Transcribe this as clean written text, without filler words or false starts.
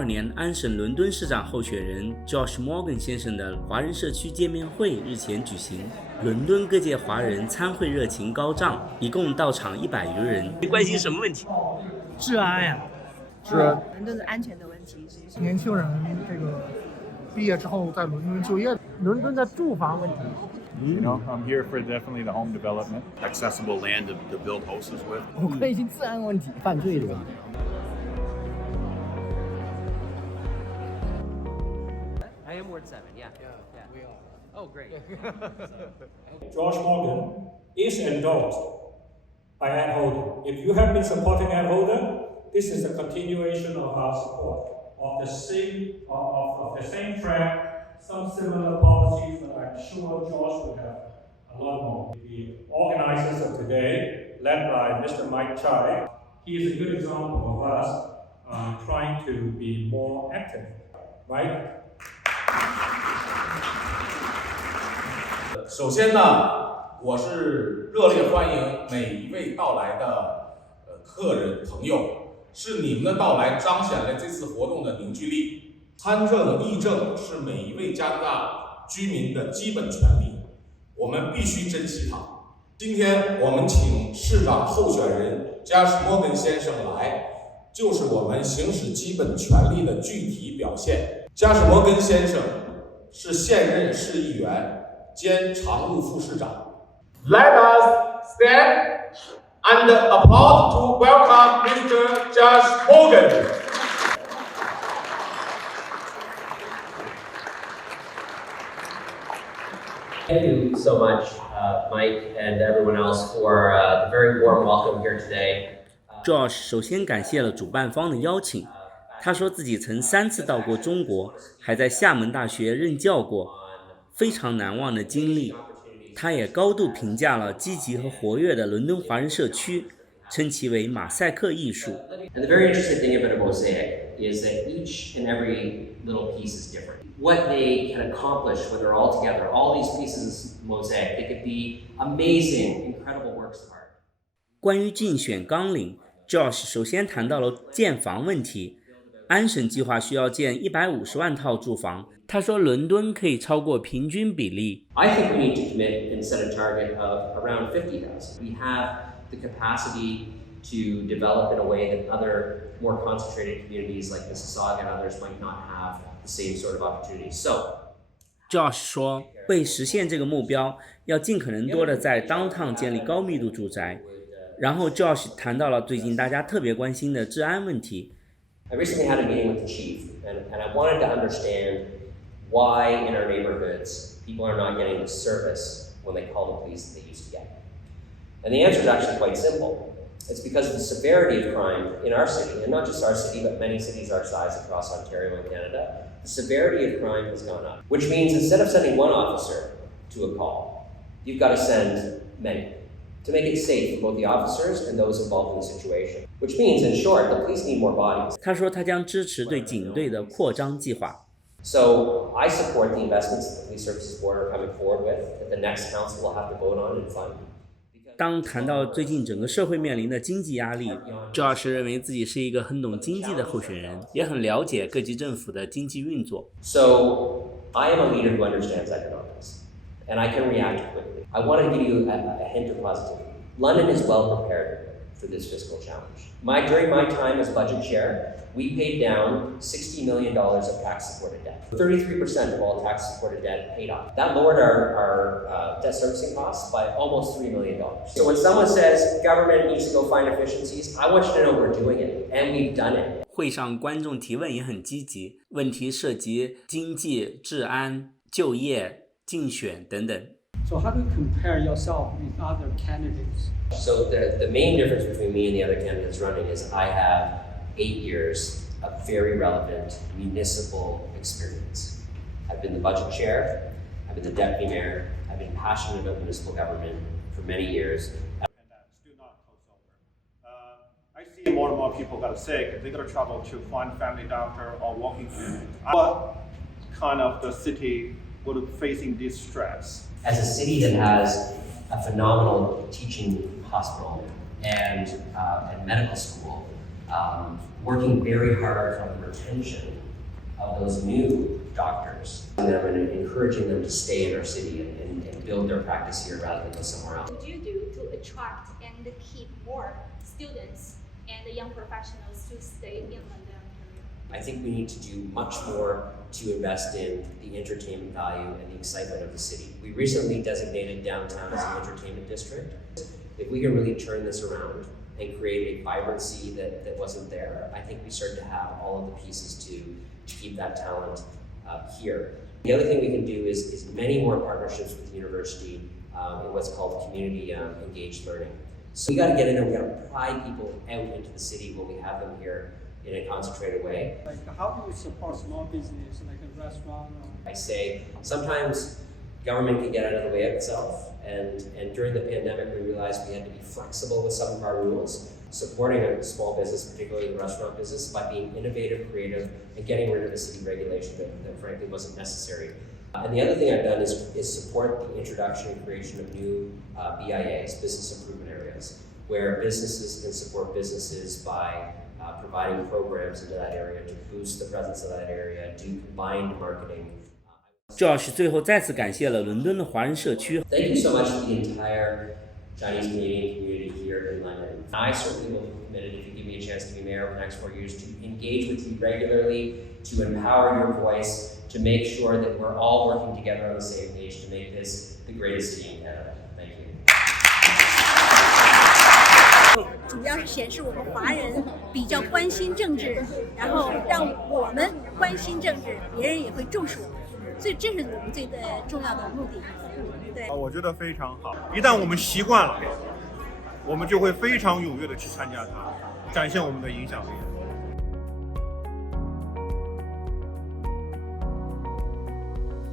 2022年安省伦敦市长候选人 Josh Morgan 先生的华人社区见面会日前举行，伦敦各界华人参会热情高涨，一共到场100余人。你关心什么问题？治安呀，治安，伦敦的安全的问题，年轻人这个毕业之后在伦敦就业，伦敦的住房问题。You know, I'm here for definitely the home development, accessible land to build houses with. 我关心治安问题、犯罪的问题。I am Ward 7, yeah. we are. Oh, great. Josh Morgan is endorsed by Ed Holder. If you have been supporting Ed Holder, this is a continuation of our support of the same track, some similar policies, but I'm sure Josh will have a lot more. The organizers of today, led by Mr. Mike Chai, he is a good example of us trying to be more active. Mike? 首先呢，我是热烈欢迎每一位到来的客人朋友，是你们的到来彰显了这次活动的凝聚力。参政议政是每一位加拿大居民的基本权利，我们必须珍惜它。今天我们请市长候选人加什摩根先生来，就是我们行使基本权利的具体表现。加什摩根先生是现任市议员兼常务副市长。Let us stand and applaud to welcome Mr. Josh Morgan. Thank you so much, Mike and everyone else, for the very warm welcome here today. Josh 首先感谢了主办方的邀请，他说自己曾3次到过中国，还在厦门大学任教过，非常难忘的经历。他也高度评价了积极和活跃的伦敦华人社区，称其为马赛克艺术。And the very interesting thing about a mosaic is that each and every little piece is different. What they can accomplish when they're all together, all these pieces of mosaic, they could be amazing, incredible works of art. 关于竞选纲领 ，Josh 首先谈到了建房问题。安省计划需要建150万套住房，他说伦敦可以超过平均比例。I think we need to commit and set a target of around 50,000. We have the capacity to develop in a way that other more concentrated communities like Mississauga and others might not have the same sort of opportunities. So, Josh 说，为实现这个目标，要尽可能多的在 downtown 建立高密度住宅。然后 Josh 谈到了最近大家特别关心的治安问题。I recently had a meeting with the chief, and I wanted to understand why in our neighborhoods people are not getting the service when they call the police that they used to get. And the answer is actually quite simple. It's because of the severity of crime in our city, and not just our city, but many cities our size across Ontario and Canada. The severity of crime has gone up, which means instead of sending one officer to a call, you've got to send many to make it safe for both the officers and those involved in the situation. Which means, in short, the police need more bodies. 他说他将支持对警队的扩张计划。So I support the investments that the Police Services Board are coming forward with, that the next council will have to vote on and fund. 当谈到最近整个社会面临的经济压力 ，Josh 认为自己是一个很懂经济的候选人，也很了解各级政府的经济运作。So I am a leader who understands economics, and I can react quickly. I want to give you a hint of positivity. London is well prepared for this fiscal challenge. During my time as budget chair, we paid down $60 million of tax-supported debt. 33% of all tax-supported debt paid off. That lowered our debt servicing costs by almost $3 million. So when someone says government needs to go find efficiencies, I want you to know we're doing it, and we've done it. 会上观众提问也很积极，问题涉及经济、治安、就业、竞选等等。So how do you compare yourself with other candidates? So the main difference between me and the other candidates running is I have 8 years of very relevant municipal experience. I've been the budget chair, I've been the deputy mayor, I've been passionate about municipal government for many years. And still not close over. I see more and more people got sick. They got to travel to find family doctor or walking clinic. What kind of the city would facing this stress? As a city that has a phenomenal teaching hospital and medical school, working very hard on the retention of those new doctors and encouraging them to stay in our city and build their practice here rather than go somewhere else. What do you do to attract and keep more students and young professionals to stay in London, Ontario? I think we need to do much more to invest in the entertainment value and the excitement of the city. We recently designated downtown as an entertainment district. If we can really turn this around and create a vibrancy that wasn't there, I think we start to have all of the pieces to keep that talent here. The other thing we can do is many more partnerships with the university in what's called community engaged learning. So we got to get in there, we got to pry people out into the city when we have them here in a concentrated way. Like, how do you support small business, like a restaurant? I say sometimes government can get out of the way of itself, and during the pandemic we realized we had to be flexible with some of our rules, supporting a small business, particularly the restaurant business, by being innovative, creative, and getting rid of the city regulation that frankly wasn't necessary. And the other thing I've done is support the introduction and creation of new BIAs, business improvement areas, where businesses can support businesses by providing programs into that area to boost the presence of that area, do combined marketing. 周老师最后再次感谢了伦敦的华人社区。 Thank you so much to the entire Chinese Canadian community here in London. I certainly will be committed, if you give me a chance to be mayor over the next 4 years, to engage with you regularly, to empower your voice, to make sure that we're all working together on the same page to make this the greatest city in Canada. Thank you. 主要是显示我们华人比较关心政治，然后让我们关心政治，别人也会重视我们，所以这是我们最重要的目的。对，我觉得非常好。一旦我们习惯了，我们就会非常踊跃的去参加它，展现我们的影响力。